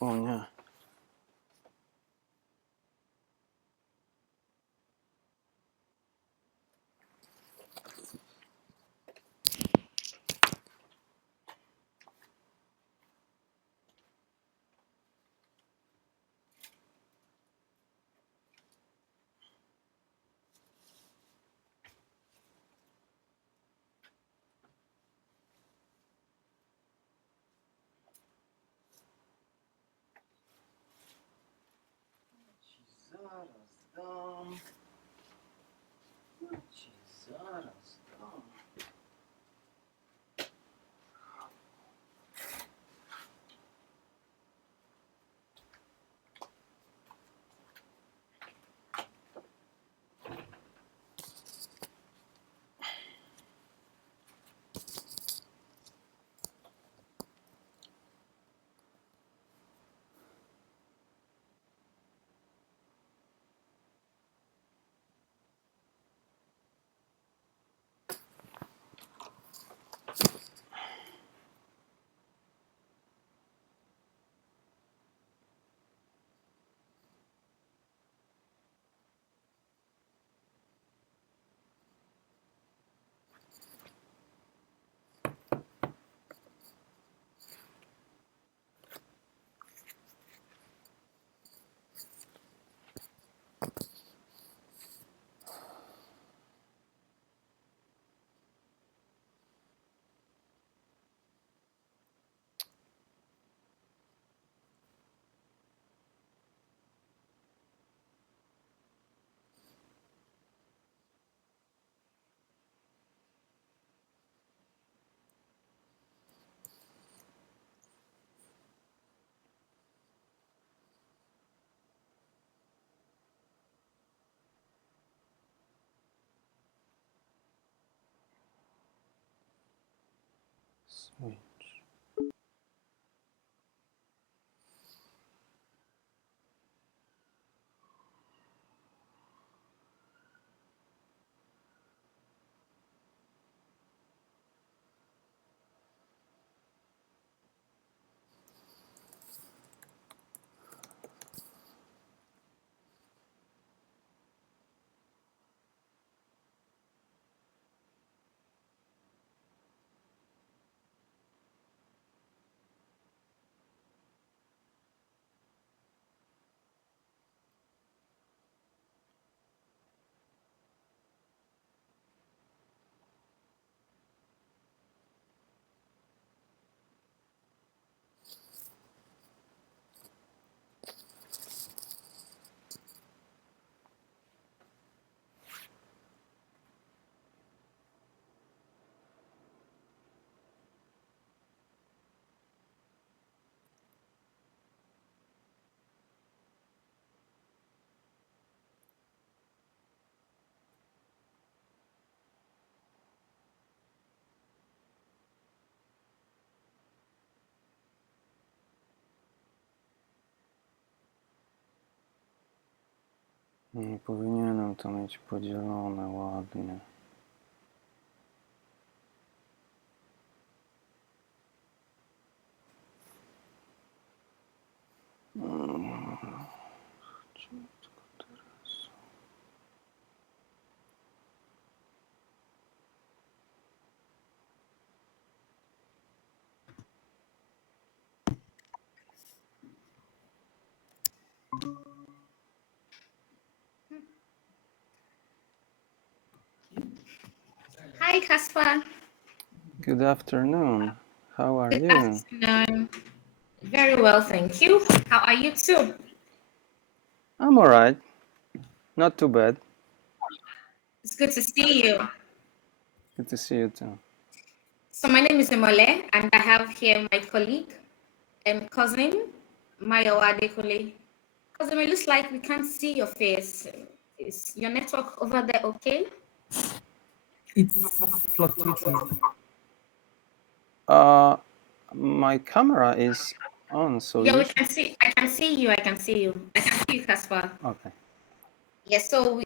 Oh, yeah. Sweet. Nie powinienem to mieć podzielone ładnie. Hi, Caspar. Good afternoon. How are Good you? afternoon. Very well, thank you. How are you too? I'm alright. Not too bad. It's good to see you. Good to see you too. So my name is Emole, and I have here my colleague and cousin, Mayo Adekule. Cousin, it looks like we can't see your face. Is your network over there okay? It's fluctuating. My camera is on, so Yeah, you we can see. I can see you. I can see you. I can see you, Caspar. okay. Yes. So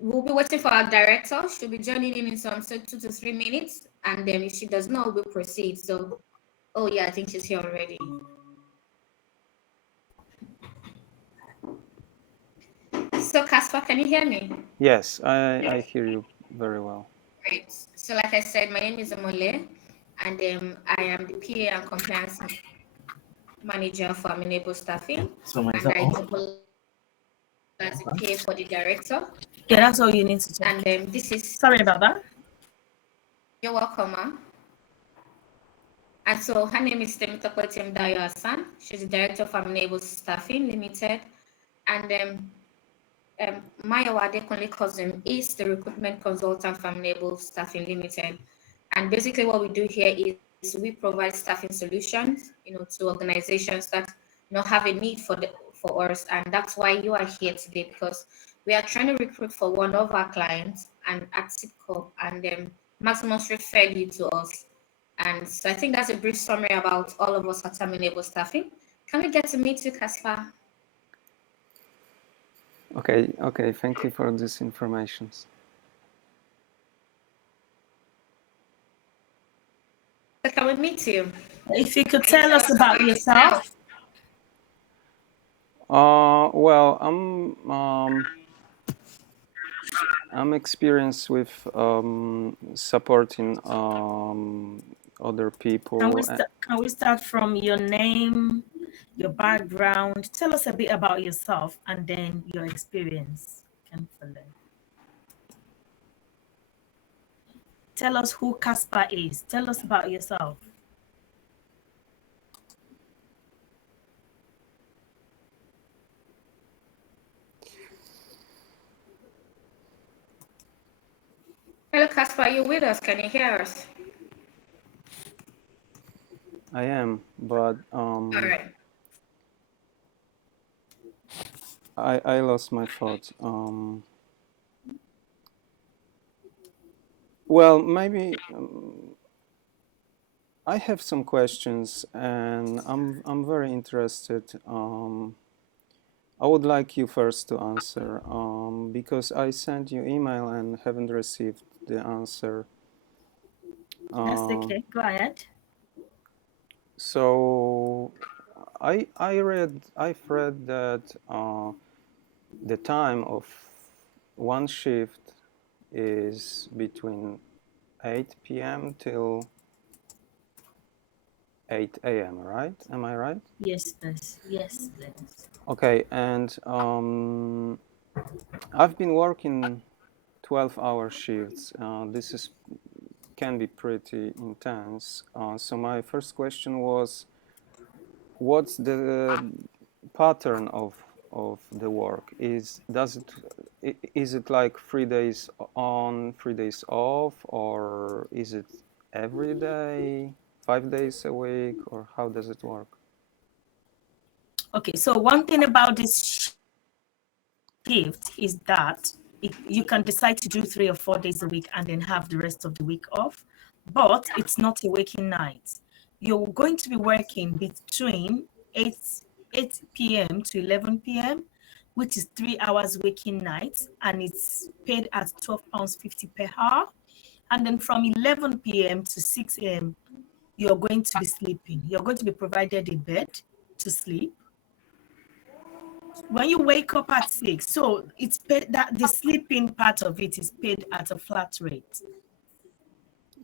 we'll be waiting for our director. She'll be joining in some 2 to 3 minutes, and then if she does not, we'll proceed. So, oh yeah, I think she's here already. So, Caspar, can you hear me? Yes, I hear you very well. Great. So, like I said, my name is Amole, and I am the PA and compliance manager for Amenable Staffing, So is and that I all? double as the PA for the director. Yeah, that's all you need to check. And this is Sorry about that. you're welcome, ma. And so her name is Temitopotem Dayo Hassan. She's the director of Amenable Staffing Limited, and Maya Wadekunle cousin is the recruitment consultant for Amenable Staffing Limited. And basically, what we do here is we provide staffing solutions, to organizations that have a need for us, and that's why you are here today, because we are trying to recruit for one of our clients and at SIPCO, and Maximus referred you to us. And so I think that's a brief summary about all of us at Amenable Staffing. Can we get to meet you, Caspar? Okay, thank you for this information. So can we meet you? If you could tell us about yourself. Well, I'm experienced with supporting other people. Can we start from your name, your background? Tell us a bit about yourself and then your experience. Can follow. Tell us who Caspar is. Tell us about yourself. Hello, Caspar, are you with us? Can you hear us? I am, but All right. I lost my thoughts. Well, maybe I have some questions, and I'm very interested. I would like you first to answer, because I sent you email and haven't received the answer. That's okay. Go ahead. So I've read that the time of one shift is between 8 p.m. till 8 a.m., right? Am I right? Yes, please. Yes, please. Okay, and I've been working 12-hour shifts. This can be pretty intense. So my first question was, what's the pattern of the work? Is it like 3 days on, 3 days off, or is it every day, 5 days a week, or how does it work? Okay, so one thing about this shift is that you can decide to do 3 or 4 days a week and then have the rest of the week off, but it's not a waking night. You're going to be working between 8 p.m. to 11 p.m., which is 3 hours waking night, and it's paid at £12.50 per hour. And then from 11 p.m. to 6 a.m., you're going to be sleeping. You're going to be provided a bed to sleep. When you wake up at 6, so it's paid, that the sleeping part of it is paid at a flat rate.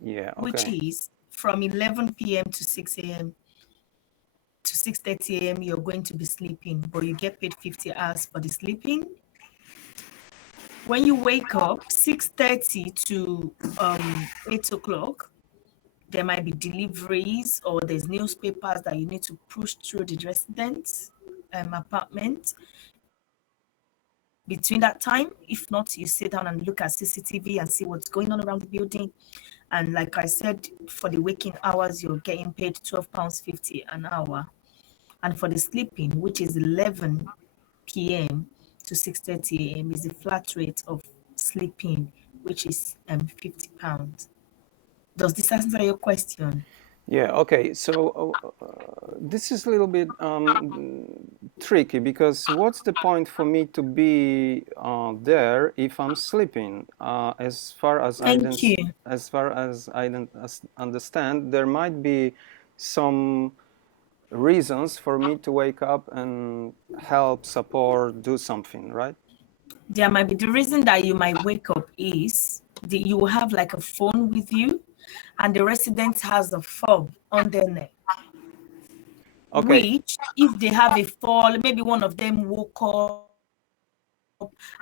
Yeah, okay. Which is from 11 p.m. to 6 a.m. to 6:30 a.m. you're going to be sleeping, but you get paid 50 hours for the sleeping. When you wake up 6:30 to 8 o'clock, there might be deliveries or there's newspapers that you need to push through the residents' apartment. Between that time, if not, you sit down and look at CCTV and see what's going on around the building. And like I said, for the waking hours, you're getting paid £12.50 an hour. And for the sleeping, which is 11 p.m. to 6:30 a.m., is the flat rate of sleeping, which is £50. Does this answer your question? Yeah, okay. So this is a little bit tricky, because what's the point for me to be there if I'm sleeping? As far as I understand, there might be some reasons for me to wake up and help, support, do something, right? There might be the reason that you might wake up is you will have like a phone with you, and the resident has a fob on their neck. Okay. Which, if they have a fall, maybe one of them woke up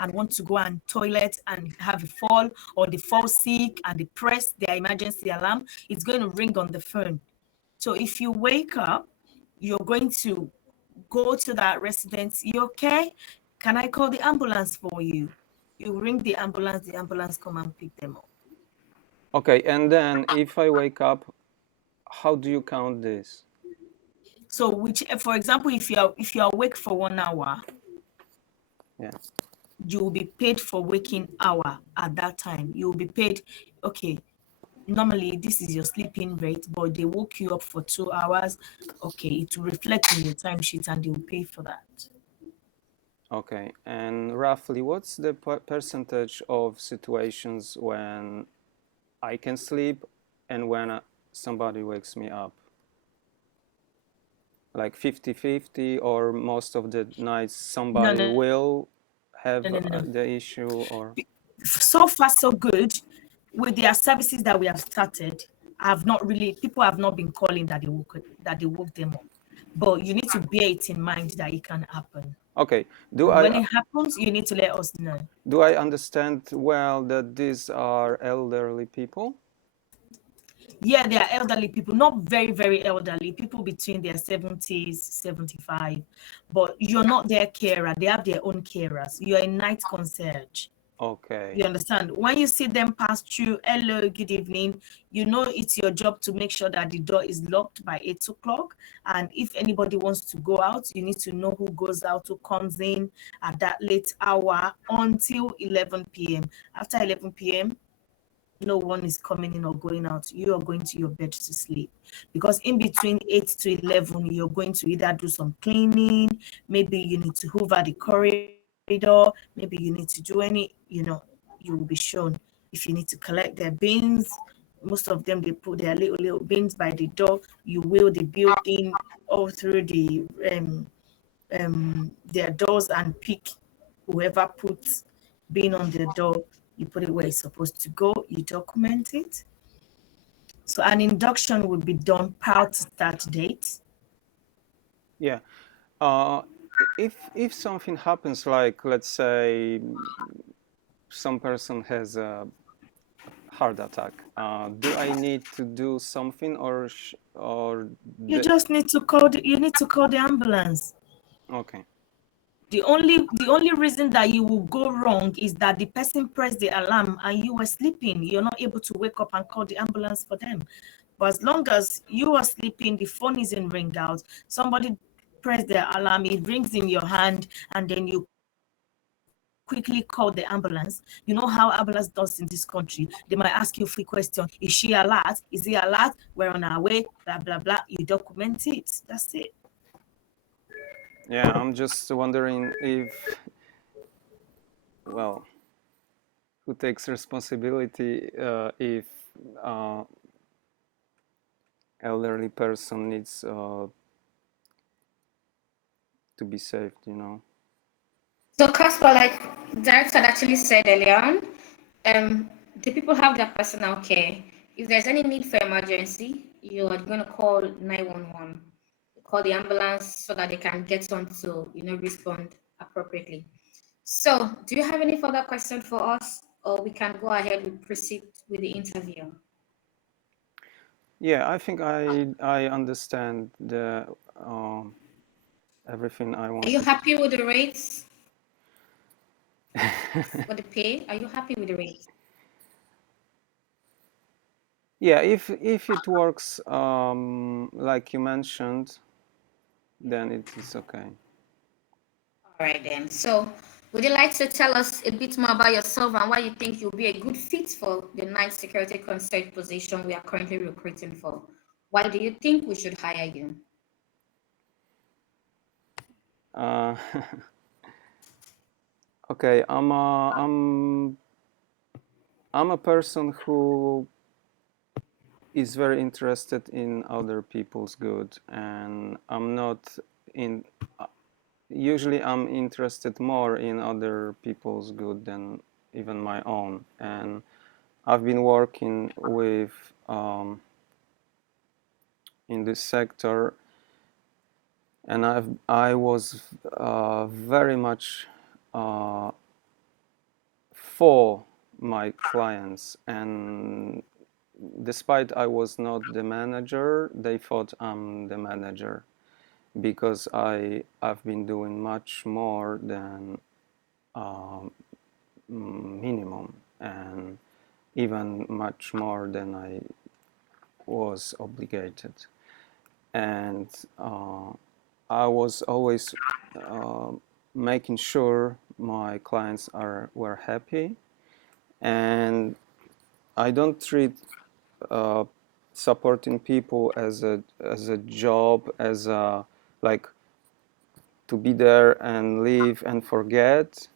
and want to go and toilet and have a fall, or they fall sick and they press their emergency alarm, it's going to ring on the phone. So if you wake up, you're going to go to that residence. You okay? Can I call the ambulance for you? You ring the ambulance come and pick them up. Okay, and then if I wake up, how do you count this? So for example, if you're awake for 1 hour, Yeah. you will be paid for waking hour at that time. You will be paid, okay, normally this is your sleeping rate, but they woke you up for 2 hours. Okay, it will reflect in your timesheet and they will pay for that. Okay, and roughly what's the percentage of situations when I can sleep and when somebody wakes me up? Like 50-50, or most of the nights No, somebody no, will have no, no, no. the issue, or So far, so good. With their services that we have started, people have not been calling that they woke them up. But you need to bear it in mind that it can happen. okay. And when it happens, you need to let us know. Do I understand well that these are elderly people? Yeah, they are elderly people, not very, very elderly, people between their 70s, 75. But you're not their carer. They have their own carers. You're a night concierge. Okay. You understand? When you see them pass through, hello, good evening, you know it's your job to make sure that the door is locked by 8 o'clock. And if anybody wants to go out, you need to know who goes out, who comes in at that late hour until 11 p.m. After 11 p.m., no one is coming in or going out. You are going to your bed to sleep, because in between 8 to 11 you're going to either do some cleaning, maybe you need to hoover the corridor, maybe you need to do you will be shown. If you need to collect their bins, most of them, they put their little bins by the door. You will the building all through their doors and pick whoever puts bin on their door. You put it where it's supposed to go, you document it. So an induction would be done prior to start date. Yeah. Uh, if something happens, like let's say some person has a heart attack, do I need to do something, or You just need to call the ambulance. Okay. The only reason that you will go wrong is that the person pressed the alarm and you were sleeping. You're not able to wake up and call the ambulance for them. But as long as you are sleeping, the phone is in ring out, somebody press the alarm, it rings in your hand, and then you quickly call the ambulance. You know how ambulance does in this country. They might ask you 3 questions. Is she alert? Is he alert? We're on our way, blah, blah, blah. You document it. That's it. Yeah, I'm just wondering if, well, who takes responsibility if uh, elderly person needs to be saved. So, Casper, like Derek had actually said earlier on, the people have their personal care. If there's any need for emergency, you are going to call 911, call the ambulance so that they can get on to, respond appropriately. So, do you have any further question for us, or we can go ahead and proceed with the interview? Yeah, I think I understand the everything I Are you wanted. happy with the rates for the pay? Are you happy with the rates? Yeah, if it works like you mentioned, then it is okay. All right, then. So, would you like to tell us a bit more about yourself and why you think you'll be a good fit for the night security concierge position we are currently recruiting for? Why do you think we should hire you? Uh, okay, I'm a person who is very interested in other people's good, and I'm not in usually I'm interested more in other people's good than even my own. And I've been working with in this sector, and I was very much for my clients, and despite I was not the manager, they thought I'm the manager because I've been doing much more than minimum, and even much more than I was obligated. And I was always uh, making sure my clients were happy, and I don't treat uh, supporting people as a job, as a like to be there and live and forget,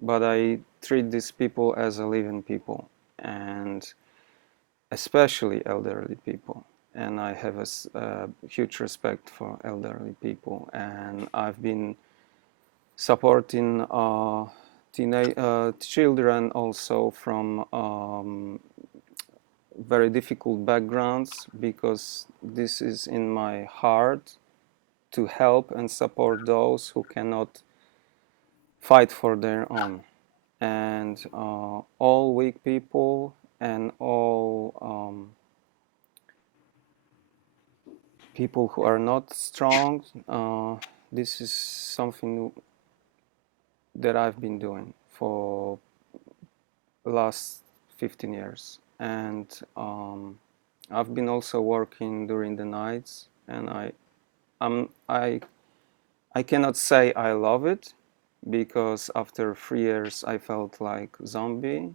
but I treat these people as a living people, and especially elderly people. And I have a huge respect for elderly people, and I've been supporting children also from very difficult backgrounds, because this is in my heart to help and support those who cannot fight for their own. And all weak people and all people who are not strong, this is something that I've been doing for the last 15 years. And I've been also working during the nights, and I'm, I cannot say I love it, because after 3 years I felt like zombie.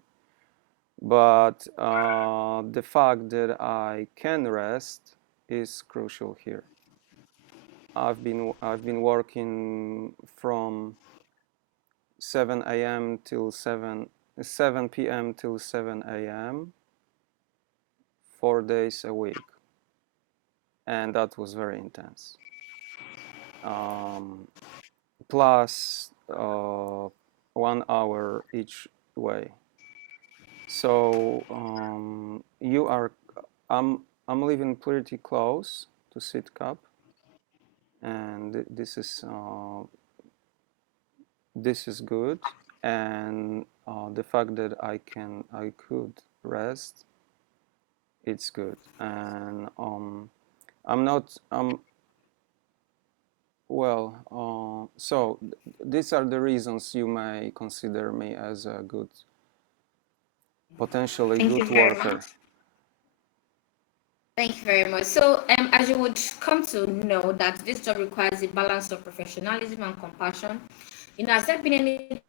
But the fact that I can rest is crucial here. I've been working from 7 a.m. till 7 p.m. till 7 a.m. 4 days a week, and that was very intense. Um, Plus 1 hour each way. So I'm living pretty close to Sitkap, and this is good. And the fact that I could rest, it's good. And I'm not well. So these are the reasons you may consider me as a good, potentially Thank you good very much. worker. Thank you very much. So, as you would come to know that this job requires a balance of professionalism and compassion. Has there been any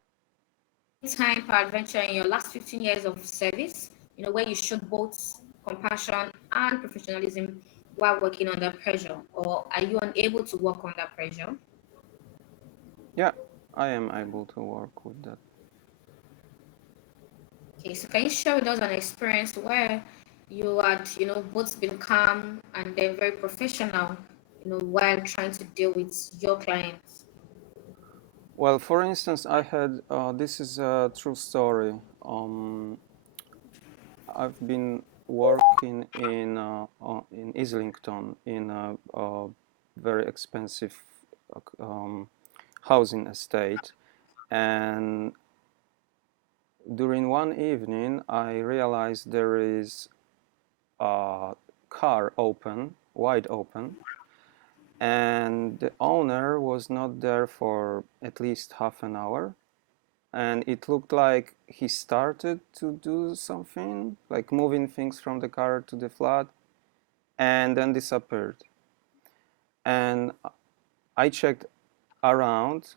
time per adventure in your last 15 years of service, where you showed both compassion and professionalism while working under pressure, or are you unable to work under pressure? Yeah, I am able to work with that. Okay, so can you share with us an experience where you had, both been calm and then very professional, while trying to deal with your clients? Well, for instance, I had this is a true story. I've been working in Islington in a very expensive housing estate, and during one evening, I realized there is a car wide open, and the owner was not there for at least half an hour. And it looked like he started to do something, like moving things from the car to the flat, and then disappeared. And I checked around,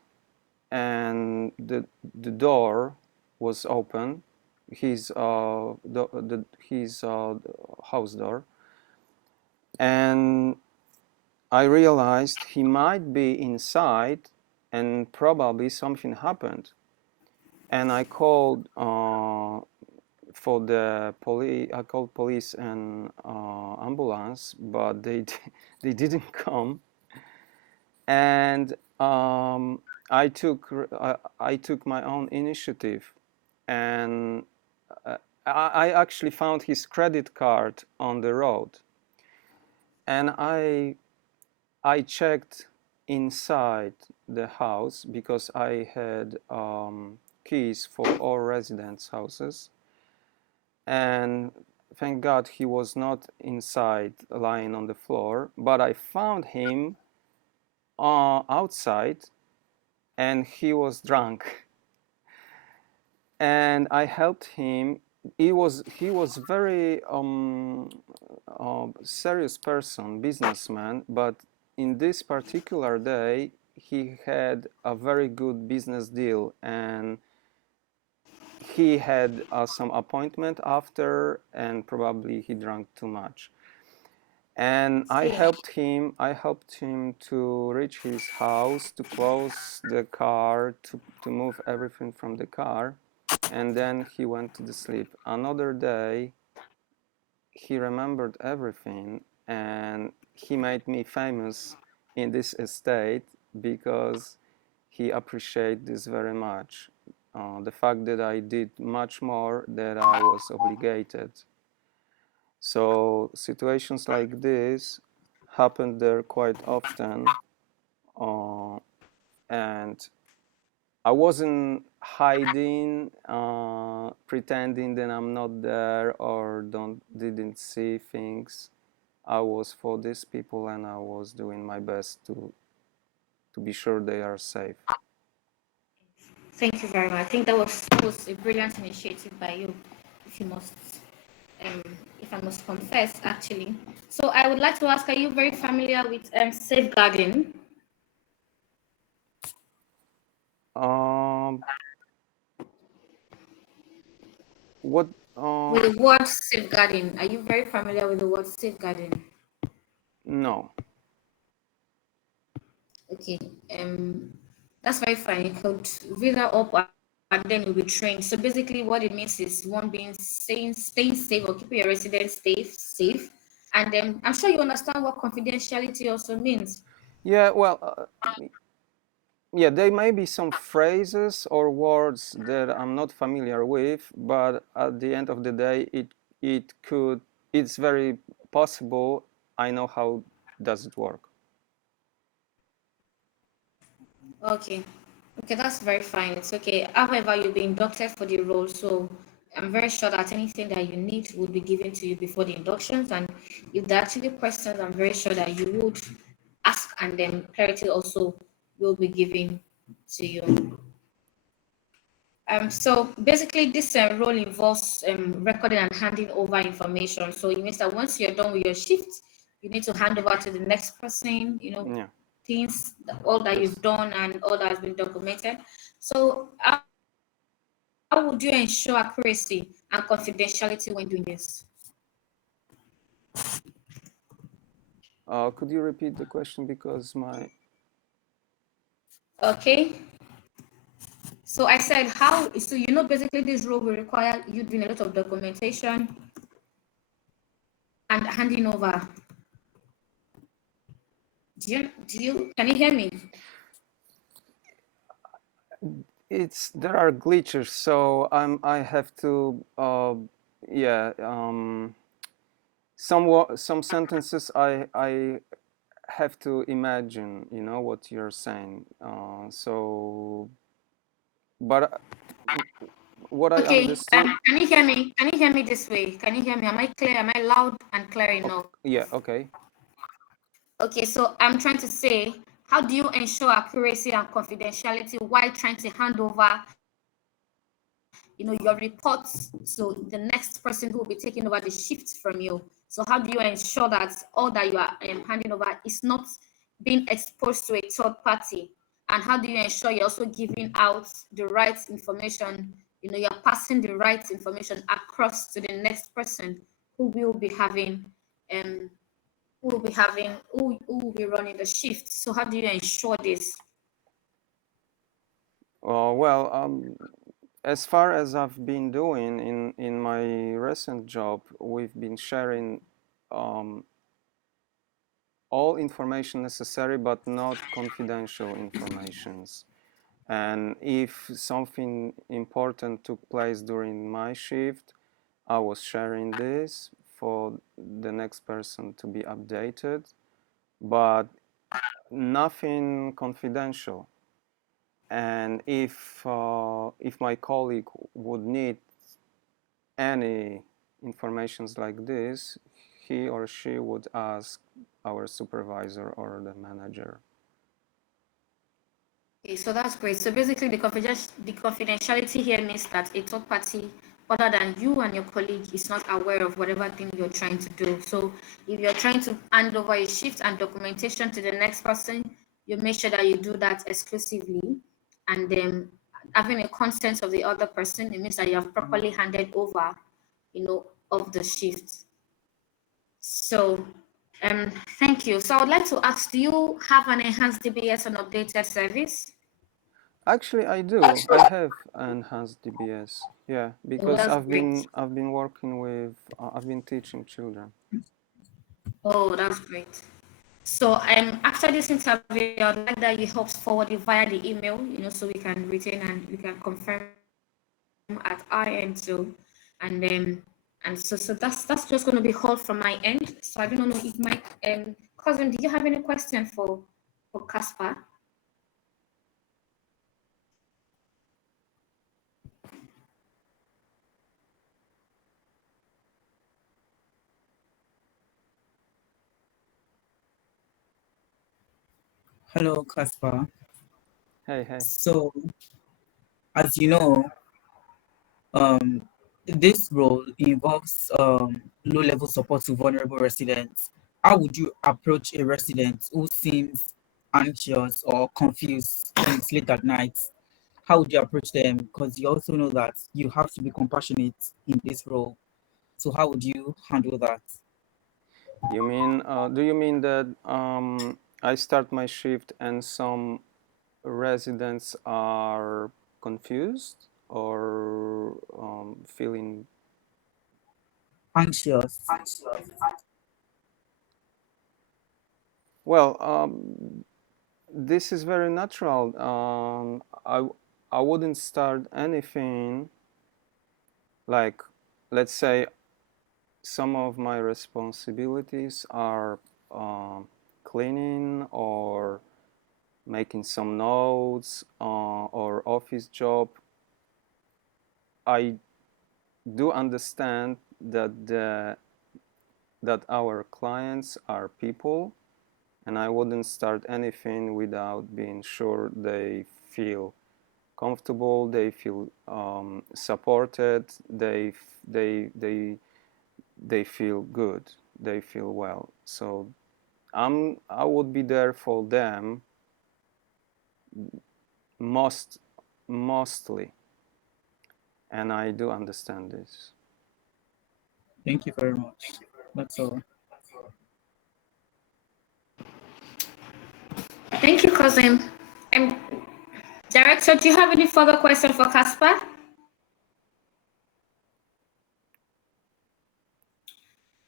and the door was open, his house door, and I realized he might be inside, and probably something happened. And I called for the police. I called police and ambulance, but they they didn't come. and I took my own initiative, and uh, I actually found his credit card on the road, and I checked inside the house because I had keys for all residents' houses, and thank God he was not inside lying on the floor, but I found him outside, and he was drunk, and I helped him. He was very serious person, businessman, but in this particular day he had a very good business deal, and he had some appointment after, and probably he drank too much. And See. I helped him to reach his house, to close the car, to move everything from the car, and then he went to the sleep. Another day he remembered everything, and he made me famous in this estate because he appreciated this very much. The fact that I did much more than I was obligated. So situations like this happen there quite often, uh, and I wasn't hiding, pretending that I'm not there or didn't see things. I was for these people, and I was doing my best to be sure they are safe. Thank you very much. I think that was a brilliant initiative by you, if you must, um, if I must confess, actually. So I would like to ask: are you very familiar with safeguarding? Um, what? With the word safeguarding, are you very familiar with the word safeguarding? No. Okay, that's very fine. You could read that up and then you'll be trained. So basically, what it means is one being staying safe or keeping your residents safe. And then I'm sure you understand what confidentiality also means. Yeah. Well. Yeah, there may be some phrases or words that I'm not familiar with, but at the end of the day, it's very possible I know how does it work. Okay. Okay, that's very fine. It's okay. However, you'll be inducted for the role, so I'm very sure that anything that you need will be given to you before the inductions. And if there are actually questions, I'm very sure that you would ask, and then clarity also will be given to you. So basically, this role involves recording and handing over information. So it means that once you're done with your shift, you need to hand over to the next person, Yeah. things, all that Yes. you've done and all that has been documented. So how would you ensure accuracy and confidentiality when doing this? Could you repeat the question because my Okay. So I said, so basically this role will require you doing a lot of documentation and handing over. Can you hear me? there are glitches, so I have to yeah some sentences I have to imagine, what you're saying. So, but what I Okay, understood. can you hear me? Can you hear me this way? Can you hear me? Am I clear? Am I loud and clear enough? Yeah, okay. Okay, so I'm trying to say, how do you ensure accuracy and confidentiality while trying to hand over, your reports to the next person who will be taking over the shift from you? So how do you ensure that all that you are handing over is not being exposed to a third party? And how do you ensure you're also giving out the right information? You're passing the right information across to the next person who will be having um who will be running the shift. So how do you ensure this? Well, as far as I've been doing in my recent job, we've been sharing um, all information necessary, but not confidential informations. And if something important took place during my shift, I was sharing this for the next person to be updated, but nothing confidential. And if my colleague would need any informations like this, he or she would ask our supervisor or the manager. Okay, so that's great. So basically, the confidentiality here means that a third party, other than you and your colleague, is not aware of whatever thing you're trying to do. So if you're trying to hand over a shift and documentation to the next person, you make sure that you do that exclusively, and then having a consent of the other person, it means that you have properly handed over, of the shift. So, thank you. So I would like to ask, do you have an enhanced DBS and updated service? Actually, I do. I have enhanced DBS. Yeah, Oh, because that's great. I've been working with I've been teaching children. Oh, that's great. So after this interview, I'd like that you help forward it via the email, so we can retain and we can confirm at our end too. And so that's just going to be all from my end. So I don't know if my cousin, do you have any question for Caspar? Hello, Caspar. Hey, hey. So, as you know, um, this role involves low-level support to vulnerable residents. How would you approach a resident who seems anxious or confused when it's late at night? How would you approach them? Because you also know that you have to be compassionate in this role. So, how would you handle that? You mean do you mean that I start my shift and some residents are confused or feeling Anxious. well? This is very natural. I wouldn't start anything like, let's say, some of my responsibilities are cleaning or making some notes or office job. I do understand that our clients are people, and I wouldn't start anything without being sure they feel comfortable, they feel supported, they feel good, they feel well. So I would be there for them mostly, and I do understand this. Thank you very much. That's all. Thank you, cousin. And director, do you have any further question for Caspar?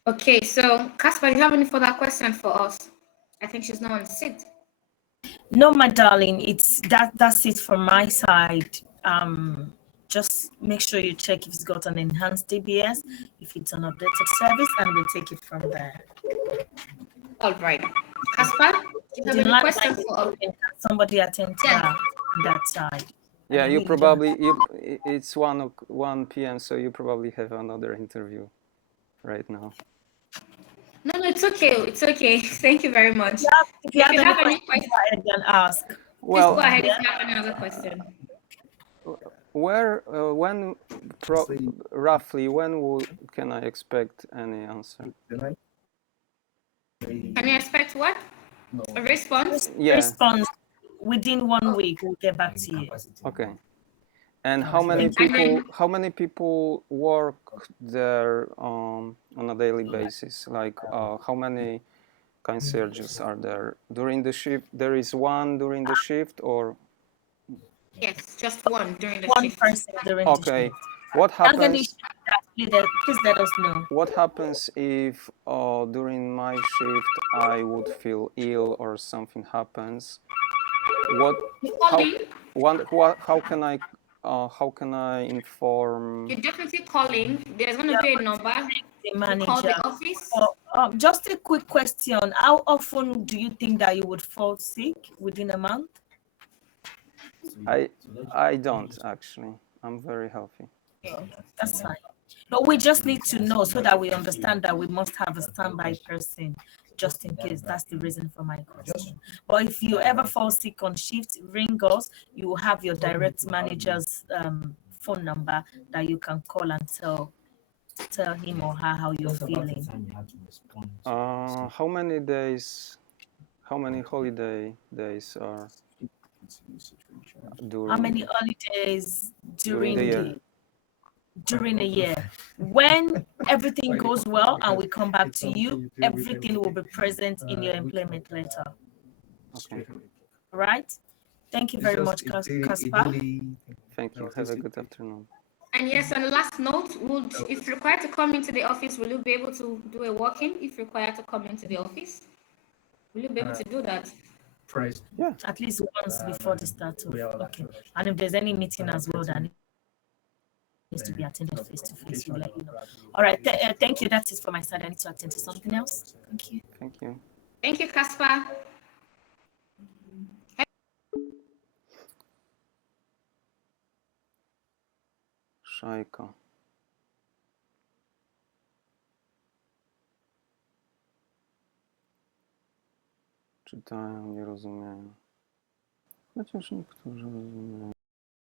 Okay, so Caspar, do you have any further question for us? I think she's not on seat. No, my darling, that's it from my side. Just make sure you check if it's got an enhanced DBS, if it's an updated service, and we'll take it from there. All right. Caspar, do you have any question for us? Somebody attend to Yeah. that side. Yeah, And I you really probably it's 1 p.m. so you probably have another interview right now. No, it's okay. It's okay. Thank you very much. If you have any questions, questions, go ahead and ask. please go Well, ahead if you have any other question. where when roughly when can I expect any answer? Can you expect what? A response? Yeah. Response within 1 week. We'll get back to you. Okay. And how many people work there on a daily basis? Like how many concierges are there during the shift? There is one during the shift, or Yes, just one during the One shift. person during okay. the shift. What Anthony, happens? please let us know. What happens if during my shift I would feel ill or something happens? What? You call How? in. How can I inform? You definitely call in. There's going to Yeah, be a number. the You call manager. the office. Just a quick question. How often do you think that you would fall sick within a month? I don't actually. I'm very healthy. That's fine. But we just need to know so that we understand that we must have a standby person just in case. That's the reason for my question. But if you ever fall sick on shift, ring us. You will have your direct manager's phone number that you can call and tell him or her how you're feeling. How many days? How many holiday days are How many during holidays during the year? during a year? When everything goes well and we come back to you, everything will be present in your employment letter. Okay. All right? Thank you very much, Caspar. Thank you. Have a good afternoon. And yes, on the last note, if required to come into the office, will you be able to do a walk-in if required to come into the office? Will you be able to do that? Yeah. At least once before the start of, okay. And if there's any meeting as well that needs to be attended face to face, we'll let you know. All right, thank you. That's it for my side. I need to attend to something else. Thank you. Thank you. Thank you, Caspar. Szajka. Czytają, nie rozumieją. Chociaż niektórzy rozumieją.